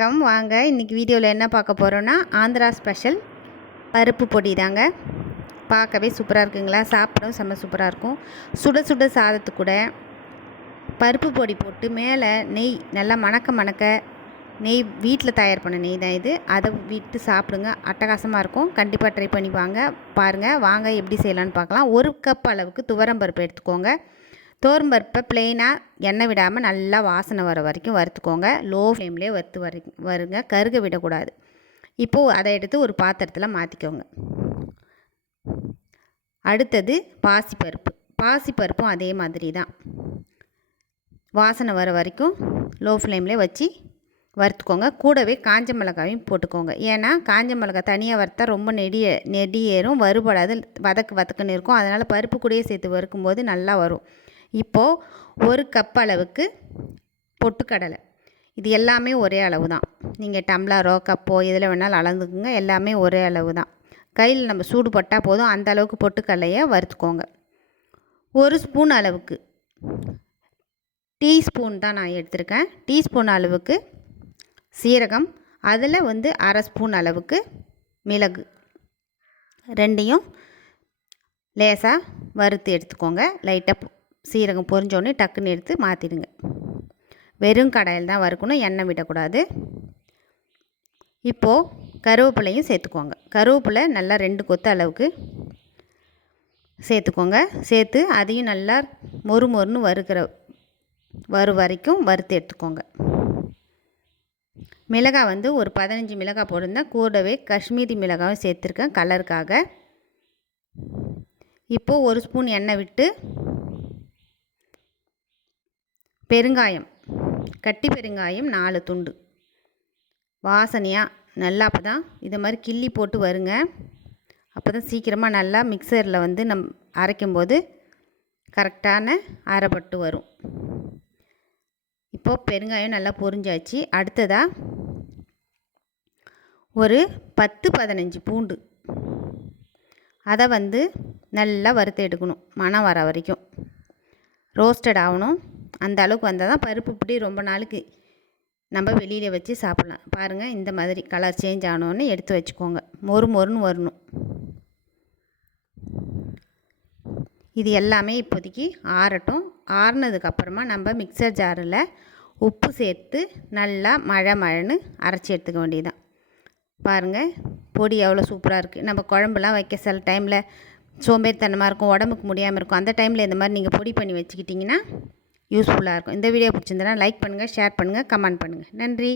வணக்கம். வாங்க இன்றைக்கி வீடியோவில் என்ன பார்க்க போகிறோன்னா ஆந்திரா ஸ்பெஷல் பருப்பு பொடி தாங்க. பார்க்கவே சூப்பராக இருக்குங்களா? சாப்பிடவும் செம்ம சூப்பராக இருக்கும். சுட சுட சாதத்து கூட பருப்பு பொடி போட்டு மேலே நெய் நல்லா மணக்க மணக்க நெய் வீட்டில் தயார் பண்ண நெய் தான் இது. அதை விட்டு சாப்பிடுங்க. அட்டகாசமாக இருக்கும். கண்டிப்பாக ட்ரை பண்ணி வாங்க. பாருங்கள் வாங்க எப்படி செய்யலான்னு பார்க்கலாம். ஒரு கப் அளவுக்கு துவரம் பருப்பு எடுத்துக்கோங்க. பருப்பை பிளெயினாக எண்ணெய் விடாமல் நல்லா வாசனை வர வரைக்கும் வறுத்துக்கோங்க. லோ ஃப்ளேம்லேயே வறுத்து வரு வருங்க. கருக விடக்கூடாது. இப்போது அதை எடுத்து ஒரு பாத்திரத்தில் மாற்றிக்கோங்க அடுத்தது பாசிப்பருப்பு. பாசிப்பருப்பும் அதே மாதிரி தான் வாசனை வர வரைக்கும் லோ ஃப்ளேம்லேயே வச்சு வறுத்துக்கோங்க. கூடவே காஞ்ச மிளகாயும் போட்டுக்கோங்க. ஏன்னா காஞ்ச மிளகாய் தனியாக வறுத்தா ரொம்ப நெடிய நெடி ஏறும். வறுபடாது. வதக்கு வதக்குன்னு இருக்கும். அதனால் பருப்பு கூடயே சேர்த்து வறுக்கும்போது நல்லா வரும். இப்போது ஒரு கப் அளவுக்கு பொட்டுக்கடலை. இது எல்லாமே ஒரே அளவு தான் நீங்கள் டம்ளரோ கப்போ இதில் வேணாலும் அளந்துக்குங்க. எல்லாமே ஒரே அளவு தான் கையில் நம்ம சூடு பட்டால் போதும். அந்த அளவுக்கு பொட்டுக்கடலையை வறுத்துக்கோங்க. ஒரு ஸ்பூன் அளவுக்கு டீஸ்பூன் தான் நான் எடுத்திருக்கேன். டீஸ்பூன் அளவுக்கு சீரகம். அதில் வந்து அரை ஸ்பூன் அளவுக்கு மிளகு. ரெண்டையும் லேசாக வறுத்து எடுத்துக்கோங்க. லைட்டாக சீரகம் பொரிஞ்சோடனே டக்குன்னு எடுத்து மாற்றிடுங்க. வெறும் கடாயில் தான் வறுக்கணும் எண்ணெய் விடக்கூடாது. இப்போது கருவேப்பிலையும் சேர்த்துக்கோங்க. கருவேப்பிலை நல்லா ரெண்டு கொத்து அளவுக்கு சேர்த்துக்கோங்க. சேர்த்து அதையும் நல்லா மொறு மொறுன்னு வறுக்கிற வறு வரைக்கும் வறுத்து எடுத்துக்கோங்க. மிளகாய் வந்து ஒரு பதினஞ்சு மிளகாய் போட்டிருந்தேன். கூடவே காஷ்மீரி மிளகாயும் சேர்த்துருக்கேன் கலருக்காக இப்போது ஒரு ஸ்பூன் எண்ணெய் விட்டு பெருங்காயம். கட்டி பெருங்காயம் நாலு துண்டு. வாசனையாக நல்லா அப்போ தான் இதை மாதிரி கிள்ளி போட்டு வருங்க. அப்போ தான் சீக்கிரமாக நல்லா மிக்சரில் வந்து நம் அரைக்கும்போது கரெக்டான அரைப்பட்டு வரும். இப்போது பெருங்காயம் நல்லா பொரிஞ்சாச்சு. அடுத்ததாக ஒரு பத்து பதினஞ்சு பூண்டு. அதை வந்து நல்லா வறுத்து எடுக்கணும். மனம் வர வரைக்கும். ரோஸ்டட் ஆகணும். அந்த அளவுக்கு வந்தால் தான் பருப்பு இப்படி ரொம்ப நாளுக்கு நம்ம வெளியில் வச்சு சாப்பிட்லாம். பாருங்கள் இந்த மாதிரி கலர் சேஞ்ச் ஆனோன்னு எடுத்து வச்சுக்கோங்க. மொறு மொறுன்னு வரணும். இது எல்லாமே இப்போதைக்கு ஆறட்டும். ஆறுனதுக்கப்புறமா நம்ம மிக்சர் ஜாரில் உப்பு சேர்த்து நல்லா மழை மழைன்னு அரைச்சி எடுத்துக்க வேண்டியதுதான். பாருங்கள் பொடி எவ்வளோ சூப்பராக இருக்குது நம்ம குழம்புலாம் வைக்க சில டைமில் சோம்பேறித்தனமாக இருக்கும் உடம்புக்கு முடியாமல் இருக்கும். அந்த டைமில் இந்த மாதிரி நீங்கள் பொடி பண்ணி வச்சுக்கிட்டிங்கன்னா யூஸ்ஃபுல்லாக இருக்கும். இந்த வீடியோ பிடிச்சிருந்தனா லைக் பண்ணுங்கள் ஷேர் பண்ணுங்கள் கமெண்ட் பண்ணுங்கள் நன்றி.